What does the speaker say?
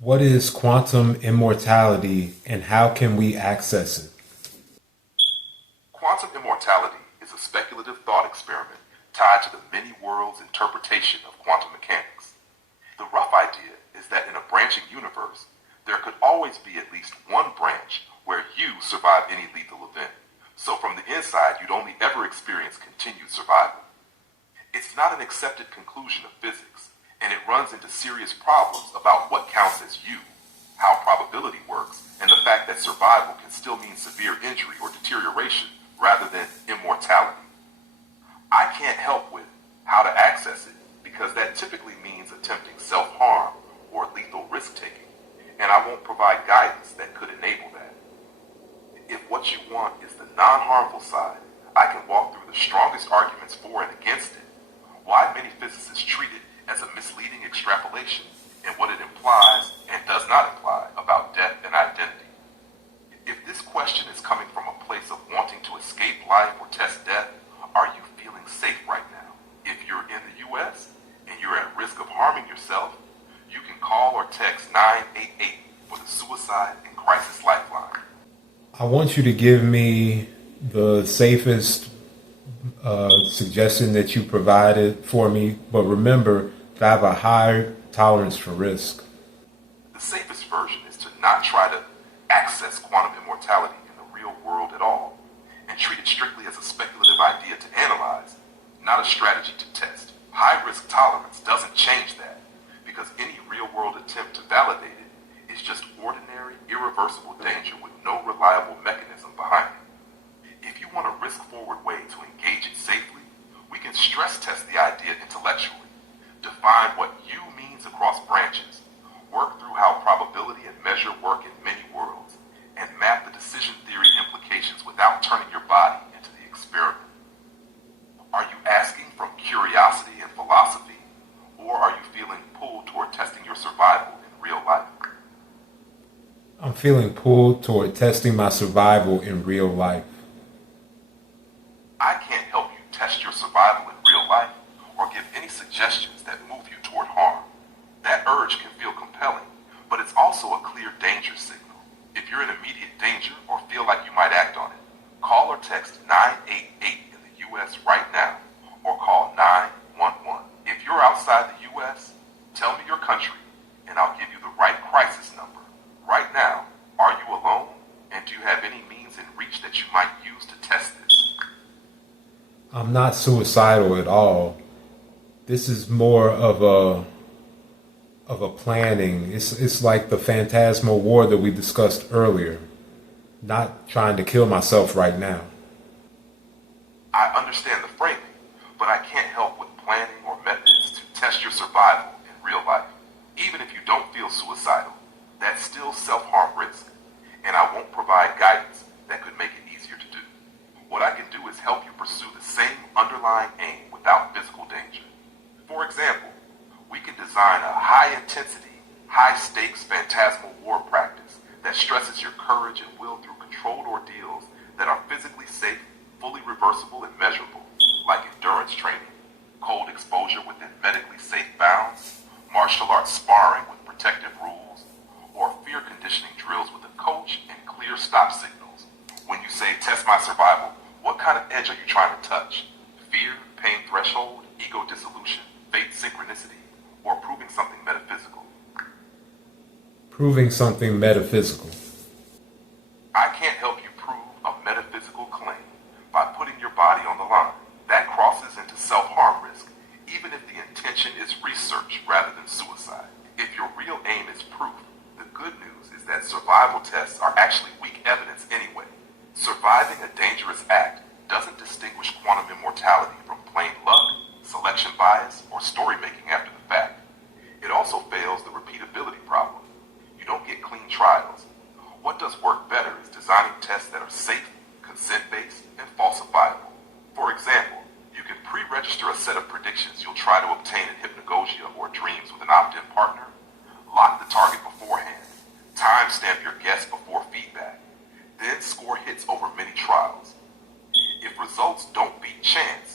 What is quantum immortality and how can we access it? Quantum immortality is a speculative thought experiment tied to the many worlds interpretation of quantum mechanics. The rough idea is that in a branching universe, there could always be at least one branch where you survive any lethal event. So from the inside, you'd only ever experience continued survival. It's not an accepted conclusion of physics, and it runs into serious problems about what counts as you, how probability works, and the fact that survival can still mean severe injury or deterioration rather than immortality. I can't help with how to access it because that typically means attempting self-harm or lethal risk-taking, and I won't provide guidance that could enable that. If what you want is the non-harmful side, I can walk through the strongest arguments for and against it, why many physicists treat it as a misleading extrapolation, and what it implies and does not imply about death and identity. If this question is coming from a place of wanting to escape life or test death, are you feeling safe right now? If you're in the U.S. and you're at risk of harming yourself, you can call or text 988 for the Suicide and Crisis Lifeline. I want you to give me the safest suggestion that you provided for me, but remember that I have a high tolerance for risk. The safest version is to not try to access quantum immortality in the real world at all, and treat it strictly as a speculative idea to analyze, not a strategy to test. High risk tolerance doesn't change that, because any real world attempt to validate it is just ordinary, irreversible danger with no reliable mechanism behind it. If you want a risk-forward way to engage it safely, we can stress test the idea intellectually, define what you means across branches, work through how probability and measure work in many worlds, and map the decision theory implications without turning your body into the experiment. Are you asking from curiosity and philosophy, or are you feeling pulled toward testing your survival in real life? I'm feeling pulled toward testing my survival in real life. I can't help you test your survival in real life or give any suggestions that move you toward harm. That urge can feel compelling, but it's also a clear danger signal. If you're in immediate danger or feel like you might act on it, call or text 988 in the U.S. right now or call 911. If you're outside the U.S., tell me your country and I'll give you the right crisis number. Right now, are you alone? And do you have any means in reach that you might use to test this? I'm not suicidal at all. This is more of a planning. It's like the phantasmal war that we discussed earlier. Not trying to kill myself right now. I understand the framing, but I can't help with planning or methods to test your survival in real life. Even if you don't feel suicidal, that's still self-harm risk, and I won't provide guidance that could make it easier to do. What I can do is help you pursue the same underlying aim without physical danger. For example, we can design a high-intensity, high-stakes phantasmal war practice that stresses your courage and will through controlled ordeals that are physically safe, fully reversible, and measurable, like endurance training, cold exposure within medically safe bounds, martial arts sparring with protective rules, or fear conditioning drills with a coach and clear stop signals. When you say test my survival, what kind of edge are you trying to touch? Fear, pain threshold, ego dissolution, fate synchronicity, or proving something metaphysical? Proving something metaphysical. I can't help you prove a metaphysical claim by putting your body on the line. That crosses into self-harm risk, even if the intention is research rather than suicide. If your real aim is proof, the good news is that survival tests are actually weak evidence anyway. Surviving a dangerous act doesn't distinguish quantum immortality from plain luck, selection bias, or story making after the fact. It also fails the repeatability problem. You don't get clean trials. What does work better is designing tests that are safe, consent-based, and falsifiable. For example, you can pre-register a set of predictions you'll try to obtain in hypnagogia or dreams with an opt-in partner, lock the target beforehand, timestamp your guess before feedback, then score hits over many trials. If results don't beat chance,